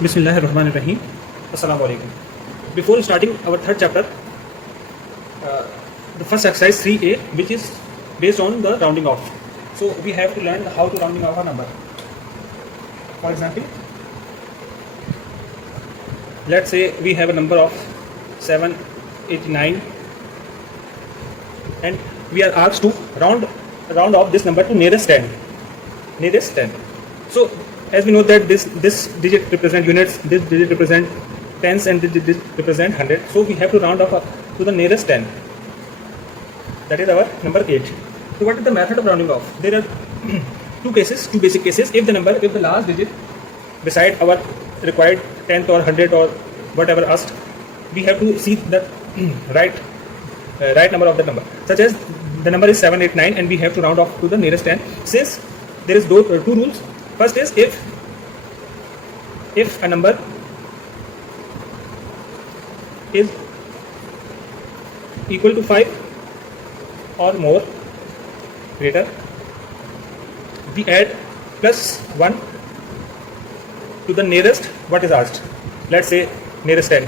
Bismillahirrahmanirrahim. Assalamu alaikum. Before starting our third chapter, the first exercise 3A, which is based on the rounding off. So we have to learn how to rounding off a number. For example, let's say we have a number of 789 and we are asked to round off this number to nearest 10. So as we know that this digit represent units, this digit represent tens, and this digit represent 100. So we have to round off to the nearest 10. That is our number 8. So what is the method of rounding off? There are two basic cases. If the last digit beside our required 10th or 100th or whatever asked, we have to see the right number of the number. Such as the number is 789 and we have to round off to the nearest 10. Since there is two rules. First is if a number is equal to 5 or more greater, we add plus 1 to the nearest what is asked. Let's say nearest 10.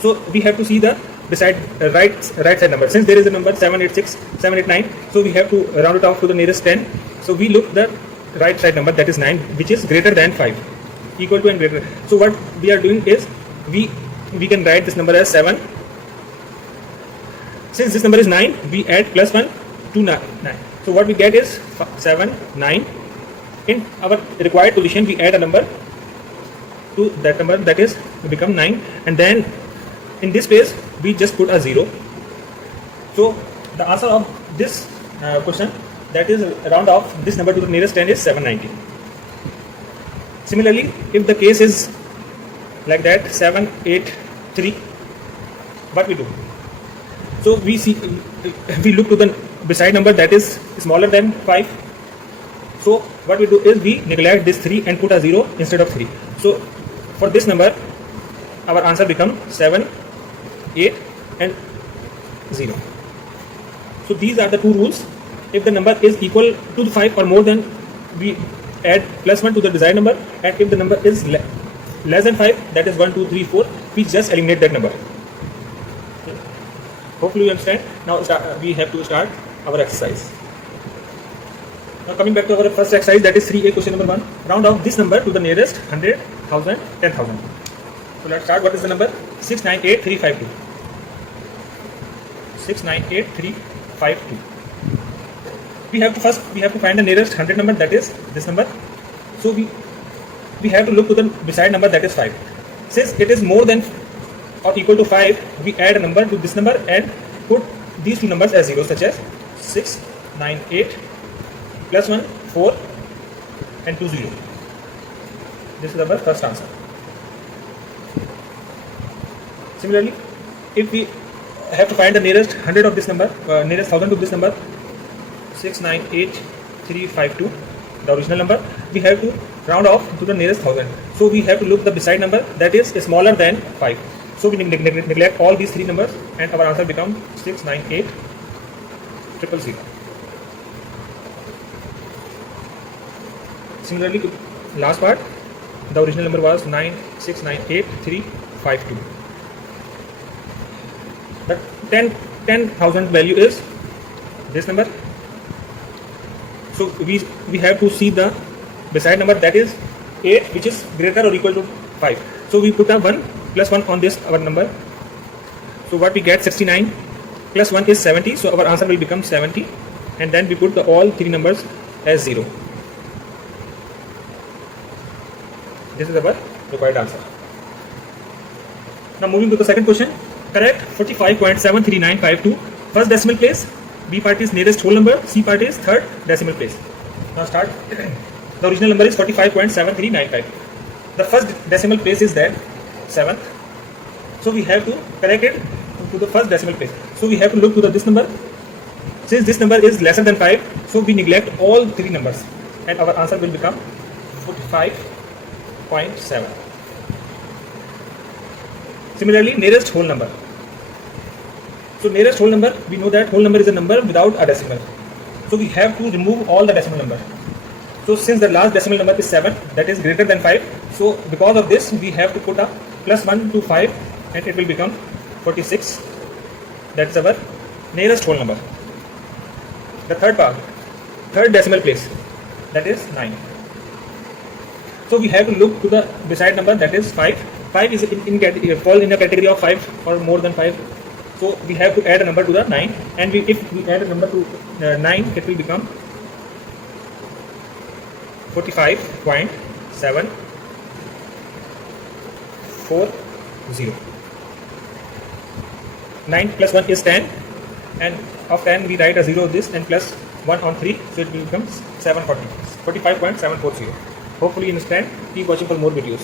So we have to see the beside right side number. Since there is a number 786, 789, so we have to round it off to the nearest 10. So we look the right side number, that is 9, which is greater than 5, equal to and greater. So what we are doing is we can write this number as 7. Since this number is 9, we add plus 1 to 9. So what we get is 7, 9. In our required position, we add a number to that number, that is become 9, and then in this space we just put a 0. So the answer of this question, that is round off this number to the nearest 10, is 790. Similarly, if the case is like that, 783, what we do? So we look to the beside number that is smaller than 5. So what we do is we neglect this 3 and put a 0 instead of 3. So for this number, our answer becomes 7, 8 and 0. So these are the two rules. If the number is equal to 5 or more, then we add plus 1 to the desired number, and if the number is less than 5, that is 1, 2, 3, 4, we just eliminate that number. Okay. Hopefully you understand. Now we have to start our exercise. Now coming back to our first exercise, that is 3A, question number 1. Round off this number to the nearest 100, 1000, 10,000. So let's start. What is the number? 698352. 698352. We have to find the nearest 100 number, that is this number. So we have to look to the beside number, that is 5. Since it is more than or equal to 5, we add a number to this number and put these two numbers as 0, such as 698 plus 1, 4 and 2, 0. This is our first answer. Similarly, if we have to find the nearest 100 of this number, nearest 1000 of this number, 698352, the original number, we have to round off to the nearest 1000. So we have to look the beside number that is smaller than 5. So we neglect all these three numbers and our answer becomes 698000. Similarly, last part, the original number was 9698352. The 10,000 value is this number. So we have to see the beside number, that is 8, which is greater or equal to 5. So we put a 1 plus 1 on this our number. So what we get, 69 plus 1 is 70. So our answer will become 70, and then we put all three numbers as 0. This is our required answer. Now moving to the second question. Correct 45.73952. First decimal place. B part is nearest whole number. C part is third decimal place. Now start. The original number is 45.7395. The first decimal place is there, 7th. So we have to correct it to the first decimal place. So we have to look to this number. Since this number is lesser than 5, so we neglect all three numbers, and our answer will become 45.7. Similarly, nearest whole number. So nearest whole number, we know that whole number is a number without a decimal. So we have to remove all the decimal numbers. So since the last decimal number is 7, that is greater than 5, so because of this we have to put a plus 1 to 5 and it will become 46. That's our nearest whole number. The third decimal place, that is 9. So we have to look to the beside number, that is 5. 5 is fall in a category of 5 or more than 5. So we have to add a number to the 9, and if we add a number to 9, it will become 45.740. 9 plus 1 is 10, and of 10 we write a 0 on this and plus 1 on 3, so it will become 740. 45.740. Hopefully you understand. Keep watching for more videos.